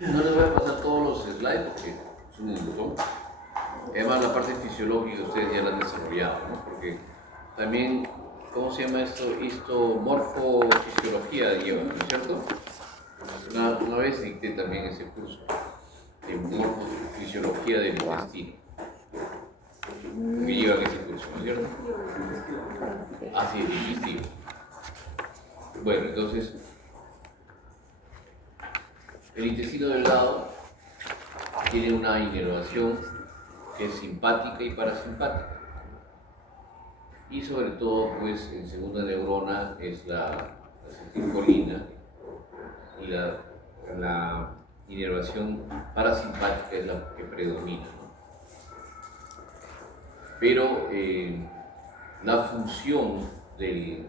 No les voy a pasar todos los slides porque es un montón. Además, la parte fisiológica ustedes ya la han desarrollado, ¿no? Porque también, ¿cómo se llama esto? Morfofisiología lleva, ¿no es cierto? Una vez dicté también ese curso de morfofisiología del intestino. Que llevan ese curso, ¿no es cierto? Así es, digestivo. Bueno, entonces, el intestino delgado tiene una inervación que es simpática y parasimpática. Y sobre todo, pues, en segunda neurona es la acetilcolina y la inervación parasimpática es la que predomina, ¿no? Pero la función del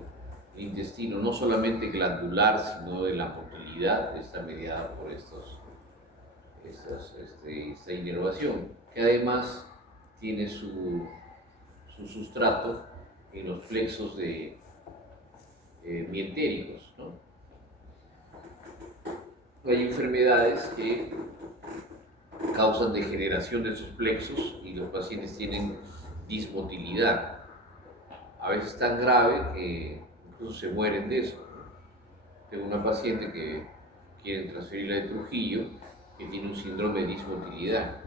intestino, no solamente glandular, sino de la motilidad, está mediada por esta inervación, que además tiene su sustrato en los plexos mientéricos, ¿no? Hay enfermedades que causan degeneración de sus plexos y los pacientes tienen dismotilidad, a veces tan grave que incluso se mueren de eso. Tengo una paciente que quieren transferirla de Trujillo que tiene un síndrome de dismotilidad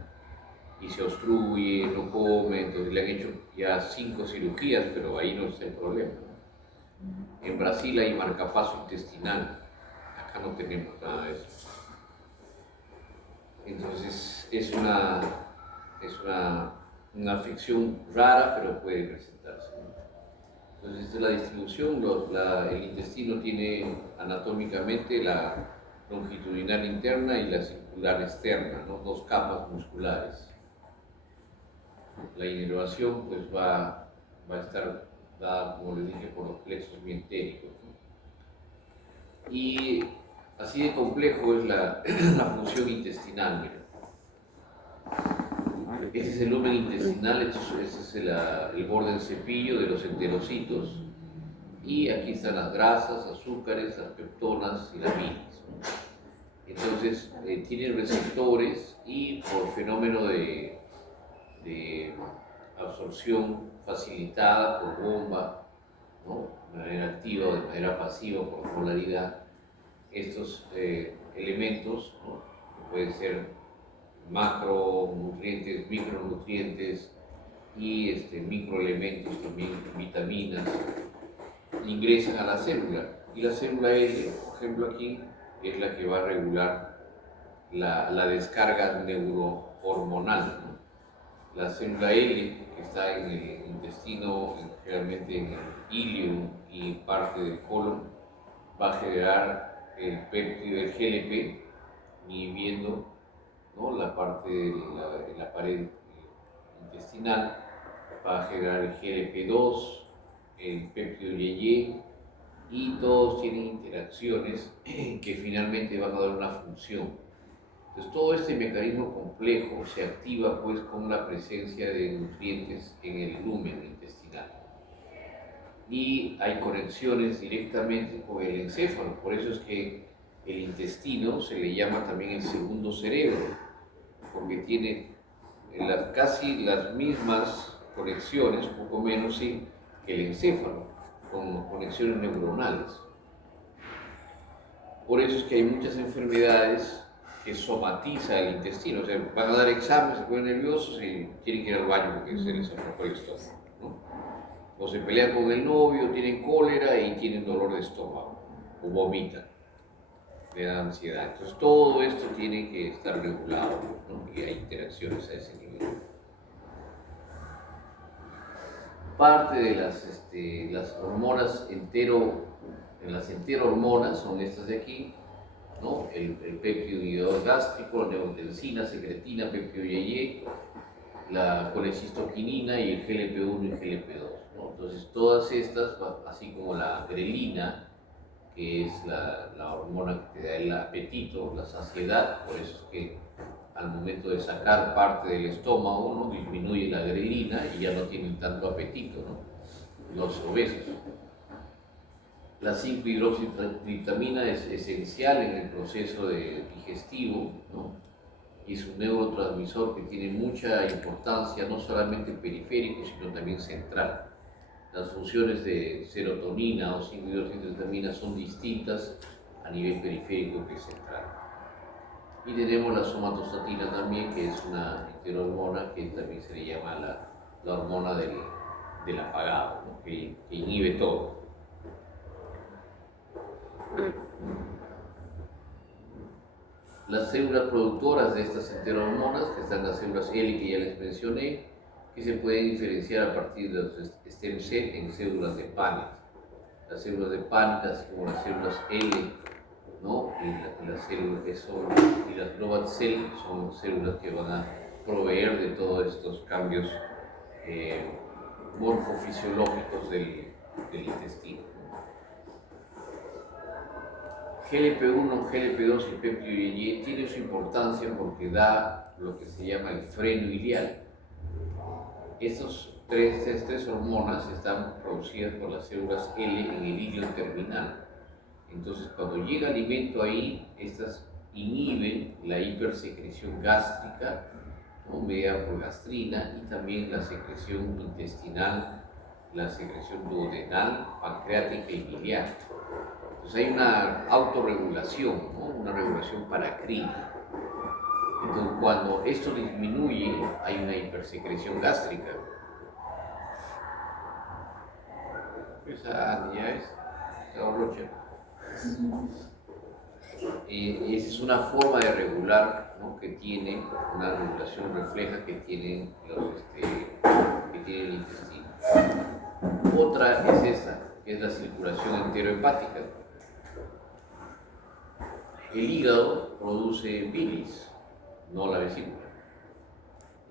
y se obstruye, no come, entonces le han hecho ya 5 cirugías, pero ahí no está el problema, ¿no? En Brasil hay marcapaso intestinal, acá no tenemos nada de eso. Entonces es una afección rara, pero puede presentarse, ¿no? Entonces esta es la distribución. El intestino tiene anatómicamente la longitudinal interna y la circular externa, ¿no? Dos capas musculares. La inervación pues va a estar dada, como les dije, por los plexos mientéricos, ¿no? Y así de complejo es la función intestinal. Miren. Este es el lumen intestinal, este es el borde del cepillo de los enterocitos, y aquí están las grasas, azúcares, las peptonas y las minas, ¿no? Entonces tienen receptores y por fenómeno de absorción facilitada por bomba, ¿no? De manera activa o de manera pasiva por polaridad, estos elementos, ¿no? Que pueden ser macronutrientes, micronutrientes y microelementos también, vitaminas, ingresan a la célula. Y la célula L, por ejemplo aquí, es la que va a regular la descarga neurohormonal, ¿no? La célula L, que está en el intestino, generalmente en el ilio y parte del colon, va a generar el péptido, el GLP, inhibiendo, ¿no? La parte de la pared intestinal, va a generar el GLP2, el péptido YY, y todos tienen interacciones que finalmente van a dar una función. Entonces todo este mecanismo complejo se activa pues con la presencia de nutrientes en el lumen intestinal. Y hay conexiones directamente con el encéfalo, por eso es que el intestino se le llama también el segundo cerebro, porque tiene casi las mismas conexiones, un poco menos sí, que el encéfalo, con conexiones neuronales. Por eso es que hay muchas enfermedades que somatiza el intestino, o sea, van a dar exámenes, se ponen nerviosos y tienen que ir al baño porque se les aflojó el estómago, ¿no? O se pelean con el novio, tienen cólera y tienen dolor de estómago, o vomitan, le da ansiedad. Entonces todo esto tiene que estar regulado, ¿no? Y hay interacciones a ese nivel. Parte de las hormonas las enterohormonas son estas de aquí, ¿no? El péptido inhibidor gástrico, la neurotensina, secretina, péptido YY, la colecistoquinina y el GLP1 y el GLP2, ¿no? Entonces todas estas, así como la grelina, que es la hormona que te da el apetito, la saciedad, por eso es que al momento de sacar parte del estómago, ¿no? Disminuye la grelina y ya no tienen tanto apetito, ¿no? Los obesos. La 5-hidroxitriptamina es esencial en el proceso digestivo, ¿no? Y es un neurotransmisor que tiene mucha importancia, no solamente periférico, sino también central. Las funciones de serotonina o 5-hidroxitriptamina son distintas a nivel periférico que central. Y tenemos la somatostatina también, que es una heterohormona que también se le llama la hormona del apagado, ¿no? que inhibe todo. Las células productoras de estas heterohormonas, que están las células L que ya les mencioné, que se pueden diferenciar a partir de los stem cell en células de Paneth. Las células de Paneth, así como las células L, ¿no? y las células que son, y las global cell son células que van a proveer de todos estos cambios morfofisiológicos del intestino. GLP-1, GLP-2 y péptido Y tiene su importancia porque da lo que se llama el freno ileal. Estas tres hormonas están producidas por las células L en el hilio terminal. Entonces, cuando llega alimento ahí, estas inhiben la hipersecreción gástrica, ¿no? Mediada por gastrina, y también la secreción intestinal, la secreción duodenal, pancreática y biliar. Entonces hay una autorregulación, ¿no? Una regulación paracrina. Entonces, cuando esto disminuye, hay una hipersecreción gástrica. Esa ya es la rocha. Esa es una forma de regular, ¿no? Que tiene una regulación refleja que tienen que tiene el intestino. Otra es esta, que es la circulación enterohepática. El hígado produce bilis, no la vesícula.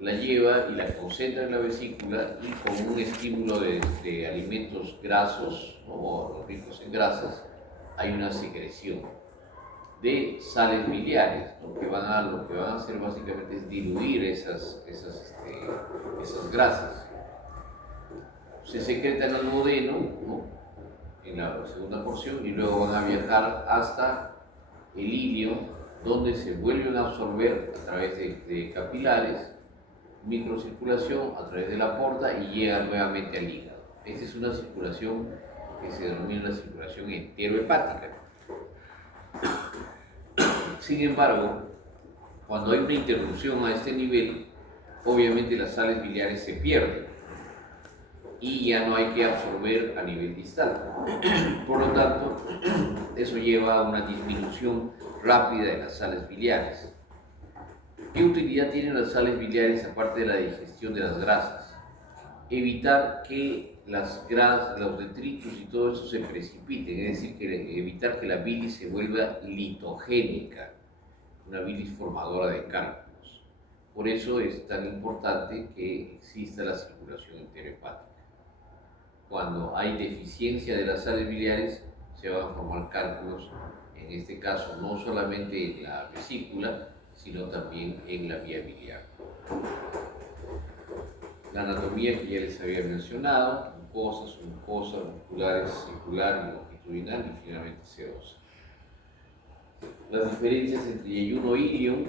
La lleva y la concentra en la vesícula, y con un estímulo de alimentos grasos, ¿no? O ricos en grasas, hay una secreción de sales biliares. Lo que van a hacer básicamente es diluir esas grasas. Se secretan al duodeno, ¿no? En la segunda porción, y luego van a viajar hasta el ilio, donde se vuelven a absorber a través de capilares, microcirculación a través de la porta, y llegan nuevamente al hígado. Esta es una circulación que se denomina la circulación enterohepática. Sin embargo, cuando hay una interrupción a este nivel, obviamente las sales biliares se pierden y ya no hay que absorber a nivel distal. Por lo tanto, eso lleva a una disminución rápida de las sales biliares. ¿Qué utilidad tienen las sales biliares aparte de la digestión de las grasas? Evitar que las grasas, los detritus y todo eso se precipiten, es decir, evitar que la bilis se vuelva litogénica, una bilis formadora de cálculos. Por eso es tan importante que exista la circulación enterohepática. Cuando hay deficiencia de las sales biliares, se van a formar cálculos, en este caso no solamente en la vesícula, sino también en la vía biliar. La anatomía que ya les había mencionado: mucosa, submucosa, musculares, circular y longitudinal, y finalmente sedosa. Las diferencias entre yeyuno e ilium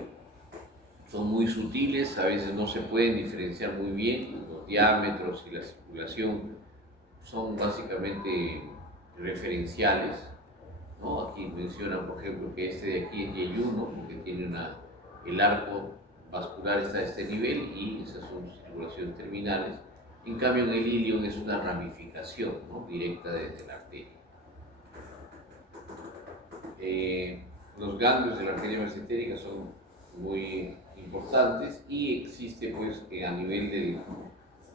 son muy sutiles, a veces no se pueden diferenciar muy bien. Los diámetros y la circulación son básicamente referenciales, ¿no? Aquí mencionan, por ejemplo, que este de aquí es yeyuno, porque tiene el arco vascular está a este nivel y esas son circulaciones terminales. En cambio, en el ilium es una ramificación, ¿no? Directa desde la arteria. Los ganglios de la arteria mesentérica son muy importantes, y existe pues a nivel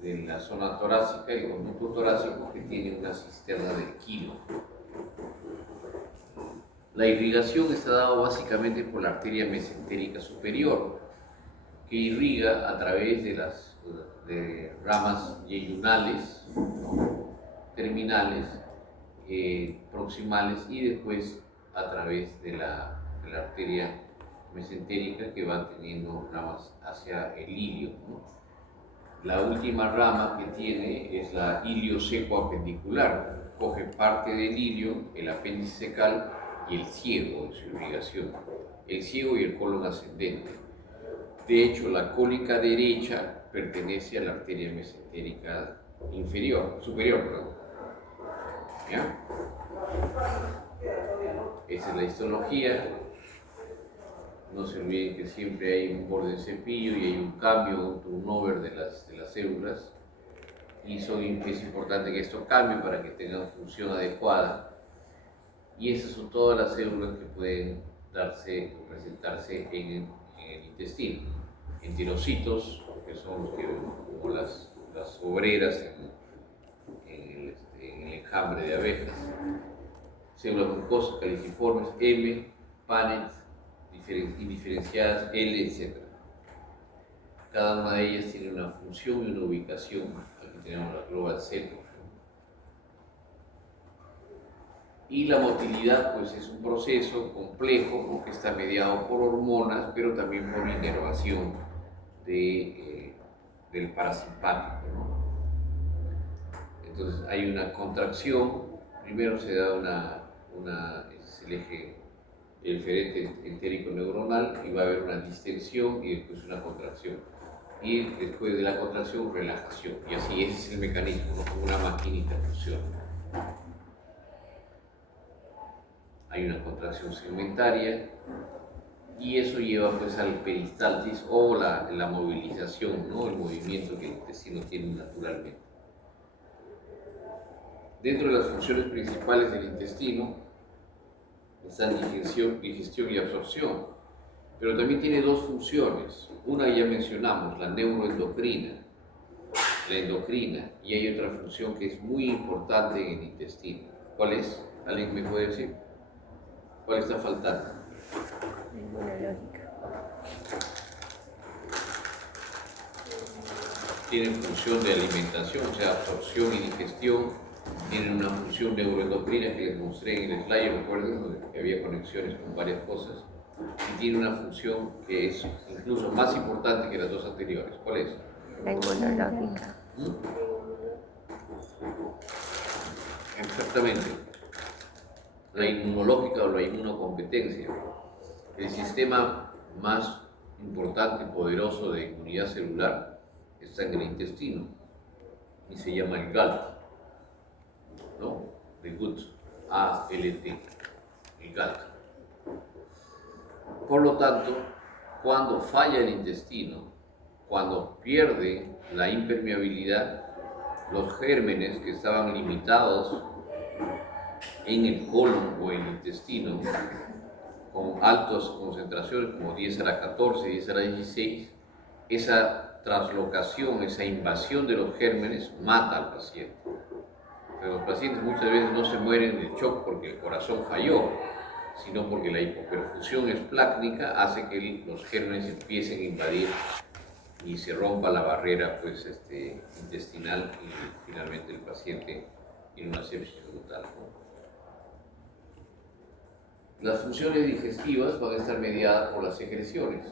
de la zona torácica, el conducto torácico, que tiene una cisterna del quilo. La irrigación está dada básicamente por la arteria mesentérica superior, que irriga a través de las ramas yeyunales, ¿no? Terminales, proximales, y después a través de la arteria mesentérica, que va teniendo ramas hacia el ilio, ¿no? La última rama que tiene es la ilioceco apendicular, coge parte del ilio, el apéndice cecal y el ciego en su irrigación. El ciego y el colon ascendente. De hecho, la cólica derecha pertenece a la arteria mesentérica superior, perdón. ¿Ya? Esa es la histología. No se olviden que siempre hay un borde de cepillo y hay un cambio, un turnover de las células. Y es importante que esto cambie para que tengan función adecuada. Y esas son todas las células que pueden presentarse en el intestino. Enterocitos, que son los que como las obreras en el enjambre de abejas. Células mucosas, caliciformes, M, PANET, indiferenciadas, L, etc. Cada una de ellas tiene una función y una ubicación. Aquí tenemos la global cell. Y la motilidad pues, es un proceso complejo que está mediado por hormonas, pero también por inervación del parasimpático, ¿no? Entonces hay una contracción, primero se da es el eje, el eferente entérico neuronal, y va a haber una distensión y después una contracción. Y después de la contracción, relajación. Y así ese es el mecanismo, ¿no? Como una maquinita funciona. Hay una contracción segmentaria y eso lleva pues al peristalsis o la movilización, ¿no? El movimiento que el intestino tiene naturalmente. Dentro de las funciones principales del intestino están digestión y absorción, pero también tiene dos funciones. Una ya mencionamos, la neuroendocrina, la endocrina, y hay otra función que es muy importante en el intestino. ¿Cuál es? ¿Alguien me puede decir? ¿Cuál está faltando? Inmunológica. Tienen función de alimentación, o sea, absorción y digestión. Tienen una función neuroendocrina que les mostré en el slide, recuerden, donde había conexiones con varias cosas. Y tiene una función que es incluso más importante que las dos anteriores. ¿Cuál es? La inmunológica. Exactamente. La inmunológica o la inmunocompetencia. El sistema más importante y poderoso de inmunidad celular está en el intestino y se llama el GALT, ¿no? De gut, A-L-T, el GALT. Por lo tanto, cuando falla el intestino, cuando pierde la impermeabilidad, los gérmenes que estaban limitados en el colon o en el intestino, con altas concentraciones como 10 a la 14, 10 a la 16, esa translocación, esa invasión de los gérmenes mata al paciente. Pero los pacientes muchas veces no se mueren de shock porque el corazón falló, sino porque la hipoperfusión esplácnica hace que los gérmenes empiecen a invadir y se rompa la barrera pues, intestinal y finalmente el paciente tiene una sepsis brutal, ¿no? Las funciones digestivas van a estar mediadas por las secreciones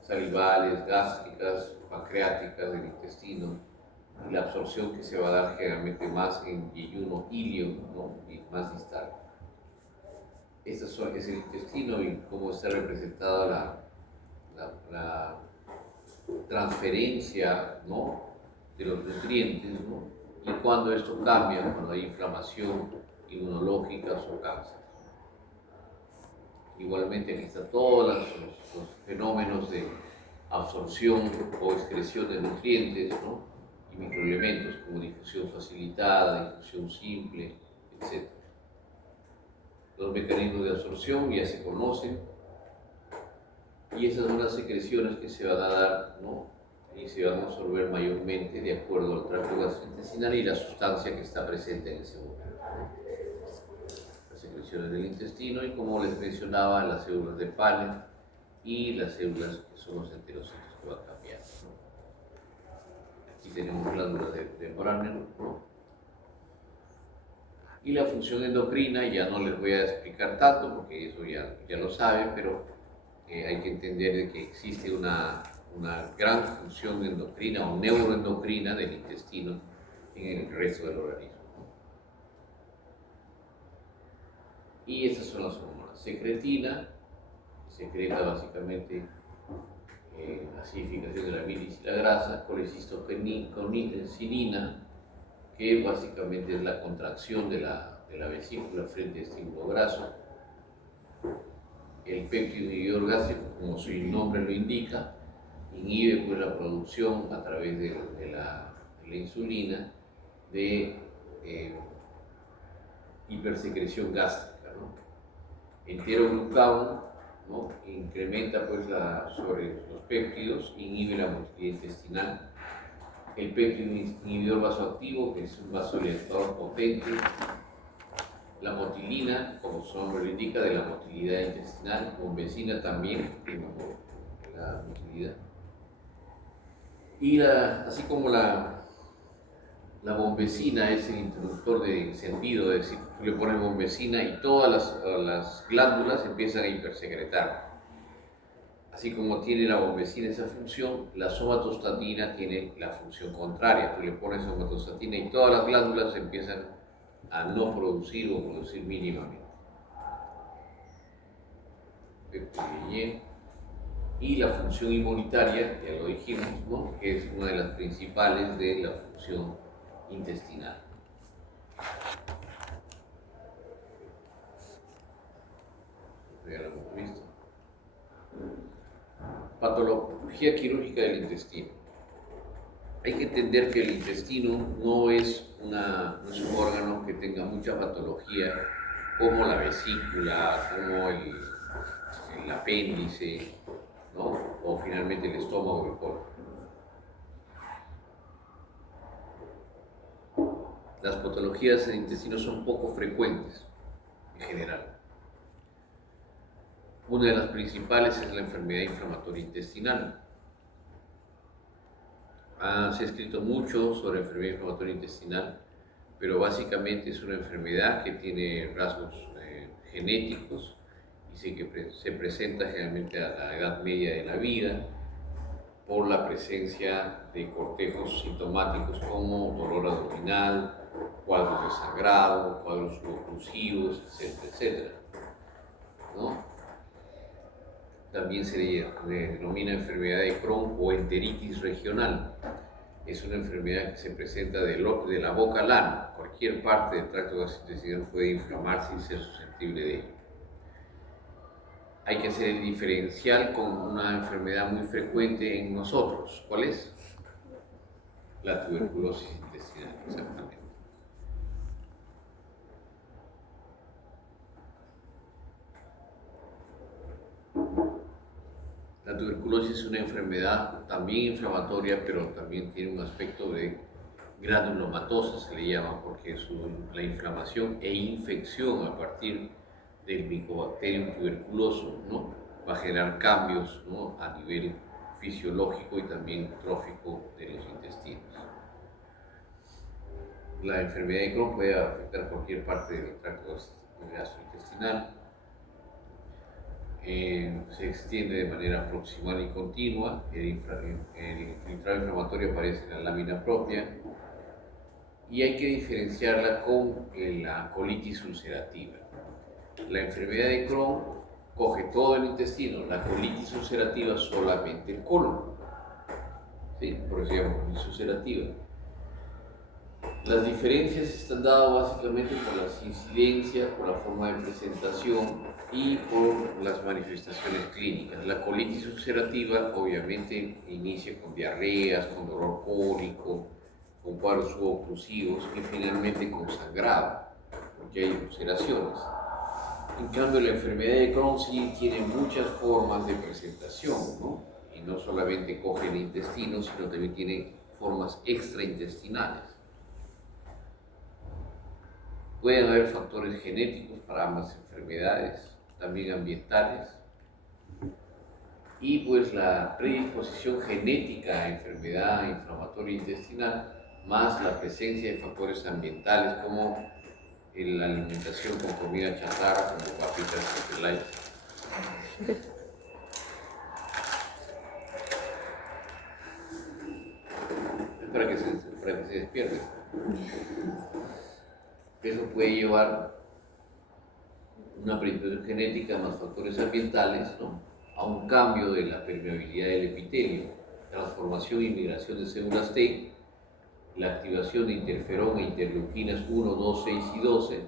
salivales, gástricas, pancreáticas del intestino, y la absorción que se va a dar generalmente más en yeyuno ilio, ¿no? Y más distal. Es el intestino y cómo está representada la transferencia, ¿no? De los nutrientes, ¿no? Y cuando esto cambia, cuando hay inflamación inmunológica o cáncer. Igualmente aquí están todos los fenómenos de absorción o excreción de nutrientes, ¿no? Y microelementos como difusión facilitada, difusión simple, etc. Los mecanismos de absorción ya se conocen y esas son las secreciones que se van a dar, ¿no? Y se van a absorber mayormente de acuerdo al tracto gastrointestinal y la sustancia que está presente en ese momento. Las secreciones del intestino y, como les mencionaba, las células de Paneth y las células que son los enterocitos que van cambiando, ¿no? Aquí tenemos glándulas de Branner, ¿no? Y la función endocrina ya no les voy a explicar tanto porque eso ya lo saben, pero hay que entender de que existe una gran función endocrina o neuroendocrina del intestino en el resto del organismo. Y estas son las hormonas. Secretina, secreta básicamente acidificación de la bilis y la grasa, colecistocinina, que básicamente es la contracción de la vesícula frente al estímulo graso. El péptido inhibidor gástrico, como su nombre lo indica, inhibe pues la producción a través de la insulina de hipersecreción gástrica, ¿no? Enteroglucano, ¿no? Incrementa pues sobre los péptidos, inhibe la motilidad intestinal. El péptido inhibidor vasoactivo, que es un vasodilatador potente. La motilina, como su nombre lo indica, de la motilidad intestinal. Bombecina también, de la motilidad. Y así como la bombecina es el interruptor de sentido, es decir, tú le pones bombecina y todas las glándulas empiezan a hipersecretar. Así como tiene la bombecina esa función, la somatostatina tiene la función contraria. Tú le pones somatostatina y todas las glándulas empiezan a no producir o producir mínimamente. Y la función inmunitaria, ya lo dijimos, ¿no? Que es una de las principales de la función intestinal. Ya lo hemos visto. Patología quirúrgica del intestino. Hay que entender que el intestino no es un órgano que tenga mucha patología como la vesícula, como el apéndice, ¿no? O finalmente el estómago o el colon. Las patologías del intestino son poco frecuentes en general. Una de las principales es la enfermedad inflamatoria intestinal. Se ha escrito mucho sobre enfermedad inflamatoria intestinal, pero básicamente es una enfermedad que tiene rasgos genéticos y se presenta generalmente a la edad media de la vida por la presencia de cortejos sintomáticos como dolor abdominal, cuadros de sangrado, cuadros oclusivos, etcétera, etcétera, ¿no? También se le denomina enfermedad de Crohn o enteritis regional. Es una enfermedad que se presenta de la boca al ano. Cualquier parte del tracto gastrointestinal puede inflamarse y ser susceptible de ello. Hay que hacer el diferencial con una enfermedad muy frecuente en nosotros. ¿Cuál es? La tuberculosis intestinal, exactamente. La tuberculosis es una enfermedad también inflamatoria, pero también tiene un aspecto de granulomatosa, se le llama, porque la inflamación e infección a partir del Mycobacterium tuberculoso, ¿no? Va a generar cambios, ¿no? A nivel fisiológico y también trófico de los intestinos. La enfermedad de Crohn puede afectar cualquier parte del tracto gastrointestinal. Se extiende de manera proximal y continua. El filtrado inflamatorio aparece en la lámina propia y hay que diferenciarla con la colitis ulcerativa. La enfermedad de Crohn coge todo el intestino, la colitis ulcerativa solamente el colon, ¿sí? Por eso se llama colitis ulcerativa. Las diferencias están dadas básicamente por las incidencias, por la forma de presentación y por las manifestaciones clínicas. La colitis ulcerativa obviamente inicia con diarreas, con dolor cólico, con cuadros suboclusivos y finalmente con sangrado, porque hay ulceraciones. En cambio, la enfermedad de Crohn sí tiene muchas formas de presentación, ¿no? Y no solamente coge el intestino, sino también tiene formas extraintestinales. Pueden haber factores genéticos para ambas enfermedades, también ambientales, y pues la predisposición genética a enfermedad inflamatoria intestinal, más la presencia de factores ambientales como la alimentación con comida chatarra, como papitas y light. Para que se despierte. Eso puede llevar una predisposición genética más factores ambientales, ¿no?, a un cambio de la permeabilidad del epitelio, transformación y migración de células T, la activación de interferón e interleuquinas 1, 2, 6 y 12.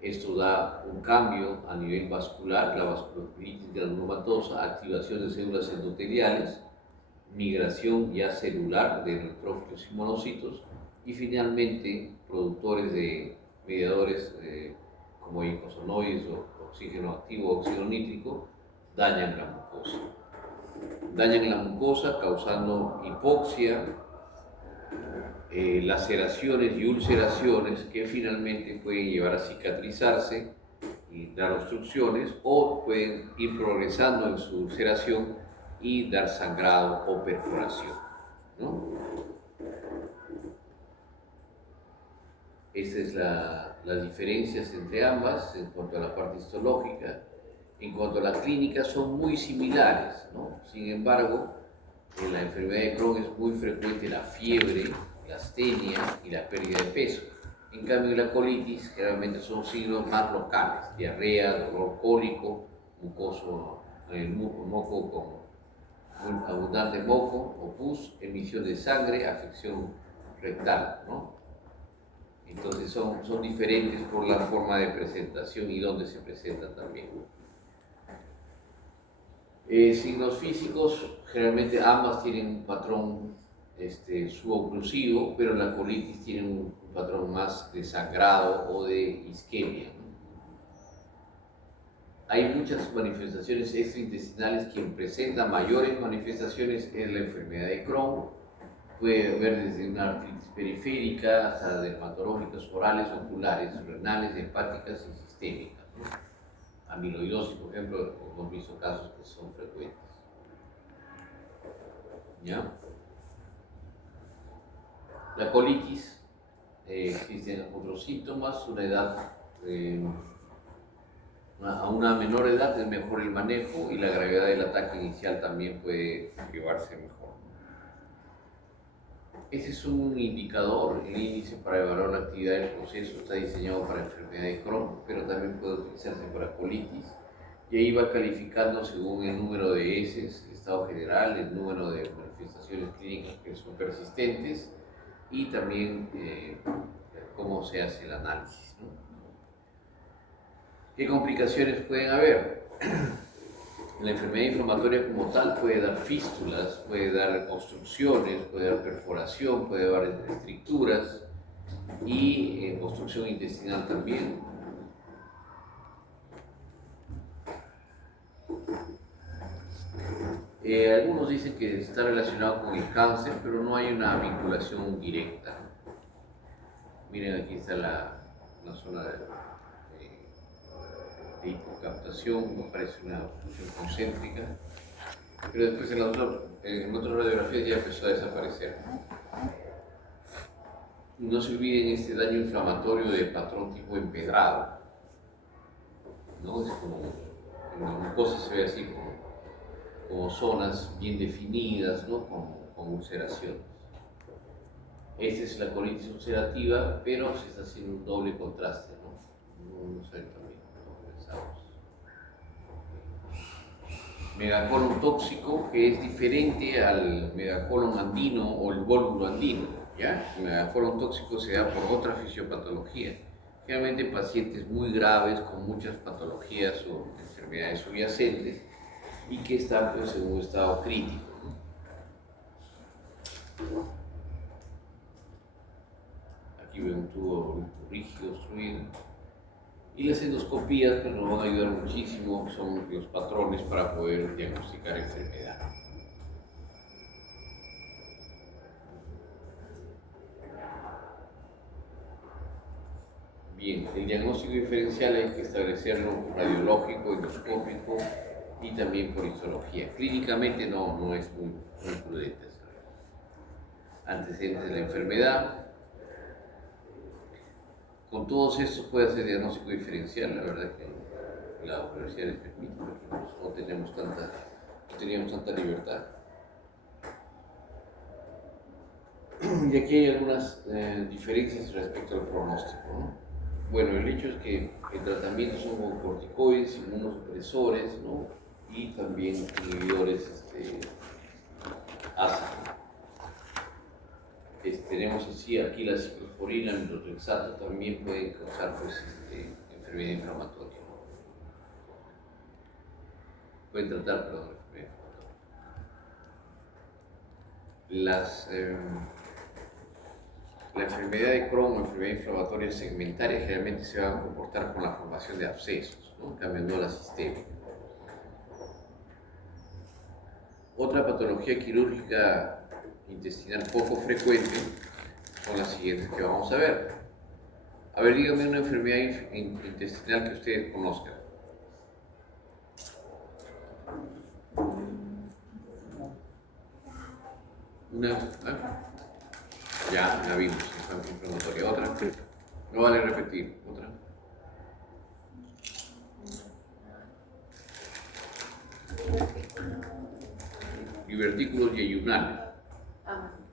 Esto da un cambio a nivel vascular, la vasculoperitis granulomatosa, activación de células endoteliales, migración ya celular de neutrófilos y monocitos, y finalmente productores de mediadores como icosonoides o oxígeno activo o óxido nítrico dañan la mucosa. Dañan la mucosa causando hipoxia, laceraciones y ulceraciones que finalmente pueden llevar a cicatrizarse y dar obstrucciones, o pueden ir progresando en su ulceración y dar sangrado o perforación, ¿no? Estas es las diferencias entre ambas en cuanto a la parte histológica. En cuanto a la clínica, son muy similares, ¿no? Sin embargo, en la enfermedad de Crohn es muy frecuente la fiebre, la astenia y la pérdida de peso. En cambio, en la colitis generalmente son signos más locales: diarrea, dolor cólico, mucoso, moco con un abundante moco o pus, emisión de sangre, afección rectal, ¿no? Entonces son diferentes por la forma de presentación y dónde se presentan también. Signos físicos, generalmente ambas tienen un patrón suboclusivo, pero la colitis tiene un patrón más de sangrado o de isquemia, ¿no? Hay muchas manifestaciones extraintestinales. Quien presenta mayores manifestaciones es la enfermedad de Crohn. Puede haber desde una artritis periférica hasta dermatológicas orales, oculares, renales, hepáticas y sistémicas, ¿no? Amiloidosis, por ejemplo, hemos visto casos que son frecuentes. ¿Ya? La colitis, existen otros síntomas. A una menor edad es mejor el manejo y la gravedad del ataque inicial también puede llevarse mejor. Ese es un indicador, el índice para evaluar la actividad del proceso. Está diseñado para enfermedad de Crohn, pero también puede utilizarse para colitis. Y ahí va calificando según el número de heces, el estado general, el número de manifestaciones clínicas que son persistentes y también cómo se hace el análisis, ¿no? ¿Qué complicaciones pueden haber? La enfermedad inflamatoria como tal puede dar fístulas, puede dar obstrucciones, puede dar perforación, puede dar estricturas y obstrucción intestinal también. Algunos dicen que está relacionado con el cáncer, pero no hay una vinculación directa. Miren, aquí está la zona de hipocaptación, aparece una obstrucción concéntrica, pero después en otras radiografías ya empezó a desaparecer. No se olviden este daño inflamatorio de patrón tipo empedrado, ¿no? Es como en la mucosa se ve así como zonas bien definidas, ¿no? Con ulceraciones. Esta es la colitis ulcerativa, pero se está haciendo un doble contraste, ¿no? No saben también, ¿no? Pensamos. Megacolon tóxico, que es diferente al megacolon andino o el vólvulo andino, ¿ya? El megacolon tóxico se da por otra fisiopatología, generalmente pacientes muy graves con muchas patologías o enfermedades subyacentes y que están pues, en un estado crítico, ¿no? Aquí ven un tubo rígido obstruido. Y las endoscopías que nos van a ayudar muchísimo, son los patrones para poder diagnosticar enfermedad. Bien, el diagnóstico diferencial hay que establecerlo radiológico, endoscópico y también por histología. Clínicamente no es muy prudente saber. Antecedentes de la enfermedad. Con todos estos puede hacer diagnóstico diferencial. La verdad que la universidad les permite, porque no teníamos tanta libertad. Y aquí hay algunas diferencias respecto al pronóstico, ¿no? Bueno, el hecho es que el tratamiento son con corticoides, inmunosupresores, ¿no? Y también inhibidores ácidos. Tenemos así aquí la ciclosporina, el metotrexato también pueden causar pues, enfermedad inflamatoria. Pueden tratar, perdón, enfermedad inflamatoria. La enfermedad de Crohn o enfermedad inflamatoria segmentaria generalmente se van a comportar con la formación de abscesos, ¿no? En cambio no la sistémica. Otra patología quirúrgica intestinal poco frecuente son las siguientes que vamos a ver. A ver, dígame una enfermedad intestinal que ustedes conozcan. Ya, la vimos, inflamatoria. ¿Otra? No vale repetir. ¿Otra? Divertículos yeyunales.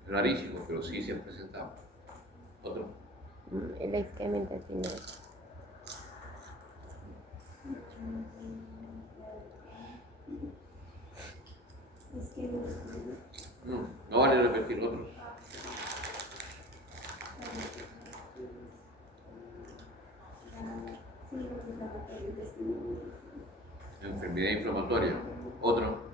Rarísimo, pero sí se ha presentado. ¿Otro? La isquemia intestinal. No vale repetir. Otro. Enfermedad inflamatoria. Otro.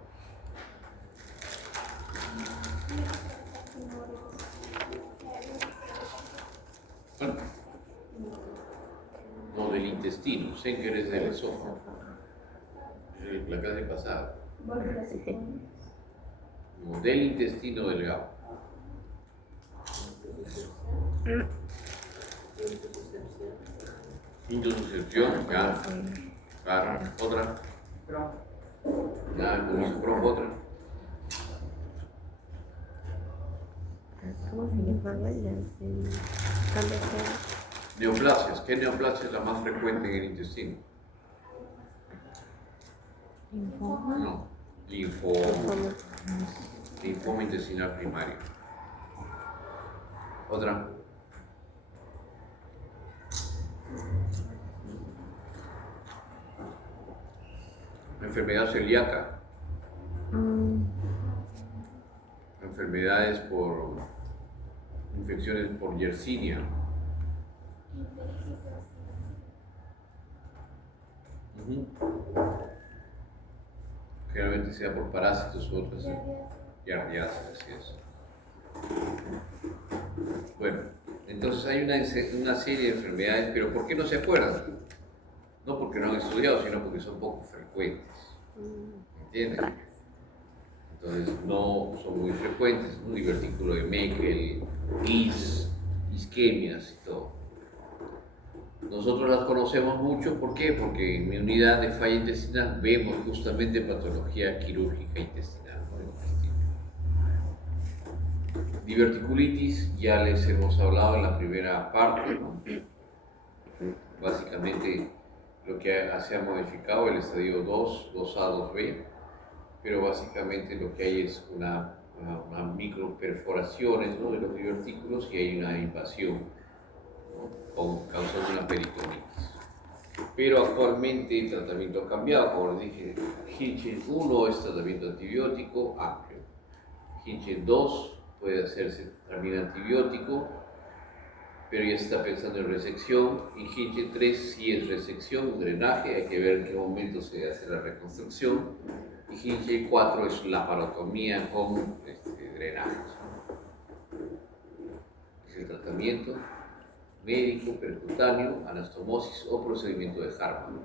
No, del intestino. Senker es del esófago. La clase pasada. No, del intestino delgado. Indosuscepción, ya. Claro. Otra. Ya, otra. ¿Cómo se llamaban las Neoplasias. ¿Qué neoplasia es la más frecuente en el intestino? linfoma? No. Linfoma. Linfoma intestinal primario. Otra. Enfermedad celíaca. Enfermedades por infecciones por Yersinia. Generalmente sea por parásitos u otras yardiasas, así es. Bueno, entonces hay una serie de enfermedades, pero ¿por qué no se acuerdan? No porque no han estudiado, sino porque son poco frecuentes. ¿Entienden? Entonces no son muy frecuentes, un divertículo de Meckel, isquemias y todo. Nosotros las conocemos mucho, ¿por qué? Porque en mi unidad de falla intestinal vemos justamente patología quirúrgica intestinal, ¿no? Diverticulitis, ya les hemos hablado en la primera parte, ¿no? Básicamente lo que se ha modificado el estadio 2, 2A, 2B, pero básicamente lo que hay es una microperforaciones, ¿no? De los divertículos y hay una invasión, ¿no? Causando una peritonitis. Pero actualmente el tratamiento ha cambiado, como les dije, Hinchil 1 es tratamiento antibiótico amplio, Hinchil 2 puede hacerse también antibiótico, pero ya se está pensando en resección, y Hinchil 3 sí es resección, drenaje, hay que ver en qué momento se hace la reconstrucción, y Hinchil 4 es laparotomía con drenajes. Es el tratamiento médico, percutáneo, anastomosis o procedimiento de Hartmann.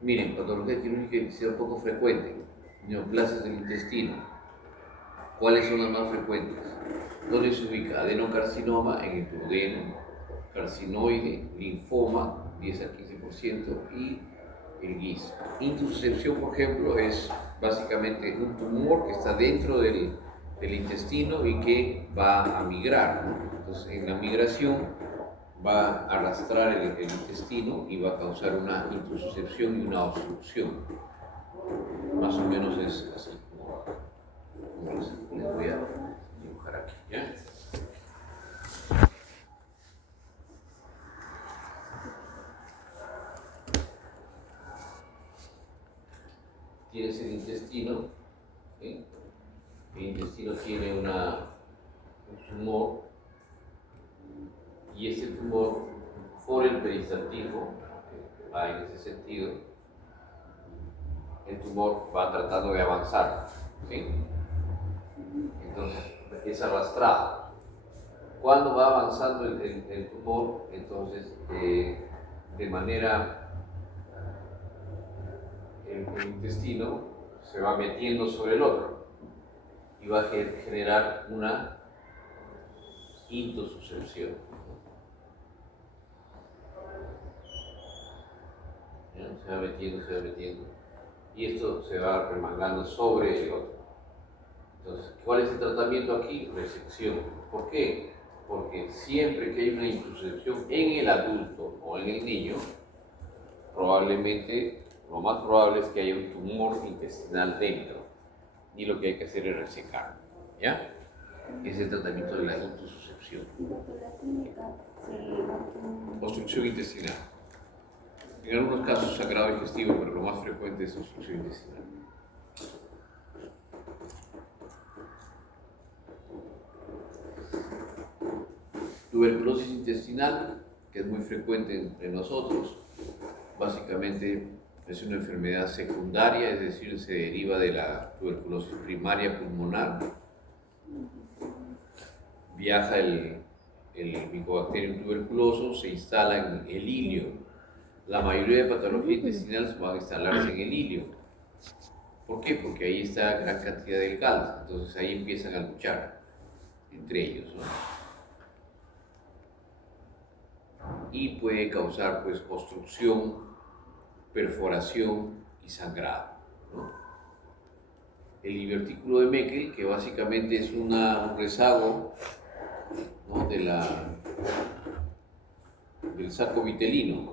Miren, patología quirúrgica intestinal poco frecuente, neoplasias del intestino. ¿Cuáles son las más frecuentes? ¿Dónde se ubica? Adenocarcinoma en el duodeno, carcinoide, linfoma, 10 al 15%, y el GIS. Intussuscepción, por ejemplo, es básicamente un tumor que está dentro del intestino y que va a migrar, ¿no? Entonces, en la migración va a arrastrar el intestino y va a causar una intussuscepción y una obstrucción. Más o menos es así como les voy a dibujar aquí, ¿ya? tienes el intestino, ¿sí? El intestino tiene un tumor y ese tumor, por el peristaltismo, va en ese sentido, el tumor va tratando de avanzar, ¿sí? Entonces es arrastrado. Cuando va avanzando el tumor, entonces de manera el intestino se va metiendo sobre el otro y va a generar una intussuscepción. Se va metiendo, se va metiendo. Y esto se va remangando sobre el otro. Entonces, ¿cuál es el tratamiento aquí? Resección. ¿Por qué? Porque siempre que hay una intussuscepción en el adulto o en el niño, probablemente, lo más probable es que haya un tumor intestinal dentro. Y lo que hay que hacer es resecar. ¿Ya? Es el tratamiento de la intussuscepción. Obstrucción intestinal. En algunos casos sangrado digestivo, pero lo más frecuente es obstrucción intestinal. Tuberculosis intestinal, que es muy frecuente entre nosotros, básicamente es una enfermedad secundaria, es decir, se deriva de la tuberculosis primaria pulmonar. Viaja el Mycobacterium tuberculoso, se instala en el ilio. La mayoría de patologías intestinales van a instalarse en el ilio. ¿Por qué? Porque ahí está gran cantidad del calcio, entonces ahí empiezan a luchar entre ellos, ¿no? Y puede causar pues obstrucción, perforación y sangrado, ¿no? El divertículo de Meckel, que básicamente es un rezago, ¿no? del saco vitelino.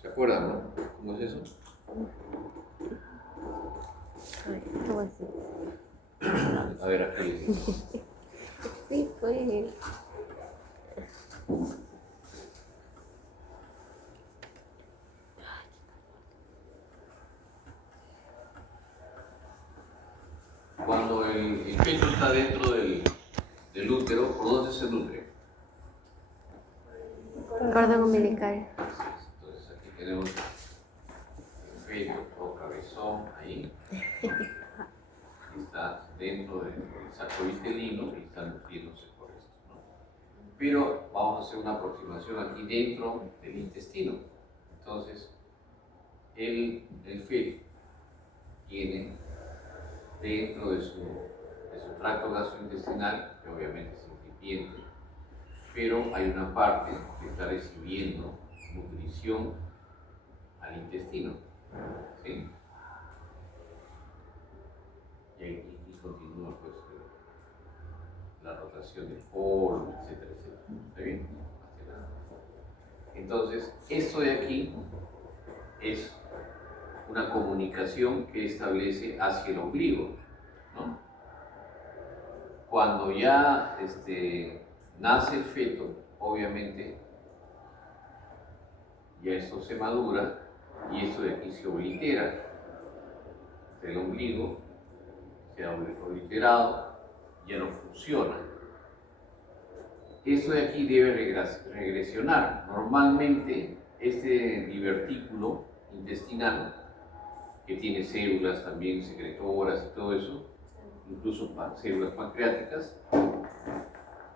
¿Se acuerdan, no? ¿Cómo es eso? Ay, algo así. A ver, aquí. Sí, pues. Cuando el feto está dentro del útero, ¿por dónde se nutre? Cordón umbilical. Entonces aquí tenemos el feto o cabezón ahí. Está dentro del saco vitelino y está nutriéndose por esto, ¿no? Pero vamos a hacer una aproximación aquí dentro del intestino. Entonces, el feto tiene dentro de su tracto gastrointestinal, que obviamente es incipiente, pero hay una parte que está recibiendo nutrición al intestino, ¿sí? Y aquí continúa pues la rotación del colon, etcétera, etcétera. ¿Está bien? Entonces, esto de aquí es una comunicación que establece hacia el ombligo, ¿no? Cuando ya nace el feto, obviamente, ya esto se madura y esto de aquí se oblitera. El ombligo se ha obliterado, ya no funciona. Esto de aquí debe regresionar. Normalmente, este divertículo intestinal, que tiene células también secretoras y todo eso, incluso células pancreáticas,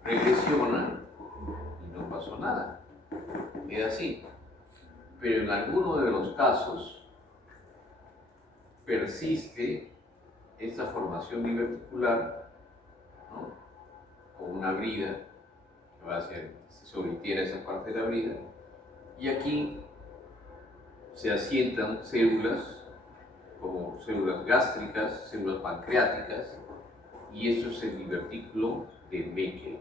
regresiona y no pasó nada. Es así. Pero en alguno de los casos persiste esta formación diverticular, ¿no? Con una brida que va hacia, se oblitera esa parte de la brida, y aquí se asientan células como células gástricas, células pancreáticas, y esto es el divertículo de Meckel.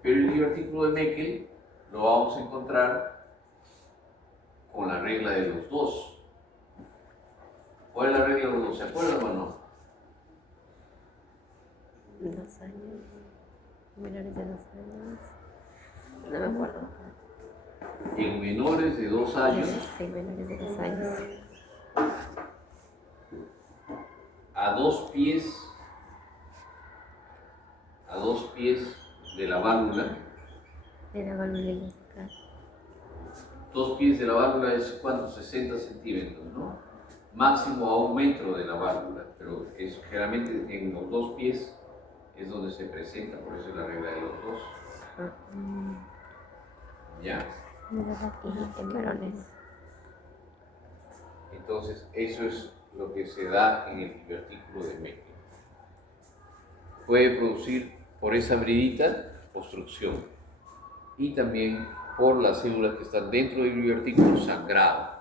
Pero el divertículo de Meckel lo vamos a encontrar con la regla de los dos. ¿Cuál es la regla de los dos? ¿Se acuerdan o no? 2 años. Menores de 2 años. No me acuerdo. En menores de 2 años, Sí, menores de 2 años. a 2 pies, de la válvula. De la válvula ilíaca. 2 pies de la válvula es ¿cuánto? 60 centímetros, ¿no? Máximo a 1 metro de la válvula, pero es generalmente en los 2 pies es donde se presenta, por eso es la regla de los 2. ¿Ya? Y en varones. Entonces, eso es lo que se da en el divertículo de Meckel. Puede producir por esa bridita obstrucción y también por las células que están dentro del divertículo sangrado.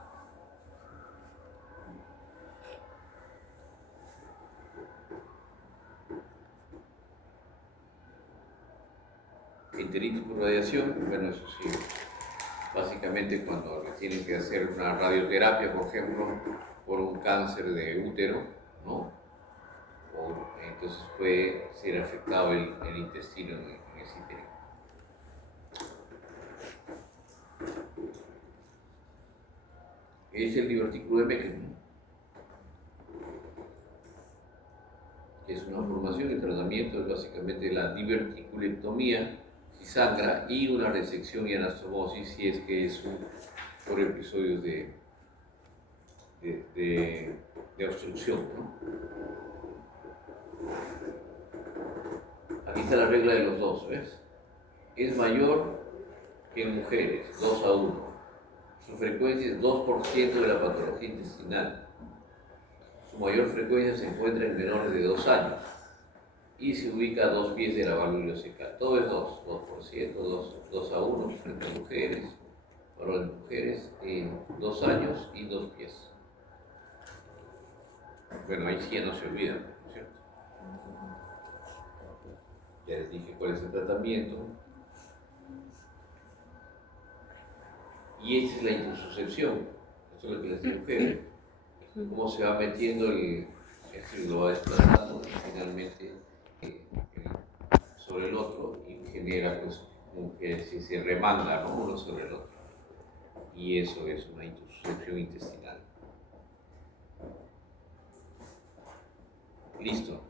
Enteritis por radiación, bueno, eso sí, básicamente cuando le tienen que hacer una radioterapia, por ejemplo, por un cáncer de útero, ¿no? Entonces puede ser afectado el intestino en ese interior. Es el divertículo de Meckel, que es una formación. El tratamiento es básicamente la diverticulectomía si sangra y una resección y anastomosis si es que es por episodios de obstrucción, ¿no? Aquí está la regla de los 2, ¿ves? Es mayor que en mujeres, 2:1. Su frecuencia es 2% de la patología intestinal. Su mayor frecuencia se encuentra en menores de 2 años y se ubica a 2 pies de la válvula ileocecal. Todo es 2%, 2:1 frente a mujeres, para mujeres en 2 años y 2 pies. Bueno, ahí sí ya no se olvidan, ¿no es cierto? Ya les dije cuál es el tratamiento. Y esa es la intususcepción. Esto es lo que les digo, mujeres. Cómo se va metiendo lo va desplazando finalmente sobre el otro y genera, pues, como que se remanda, ¿no? Uno sobre el otro. Y eso es una intususcepción intestinal. Listo.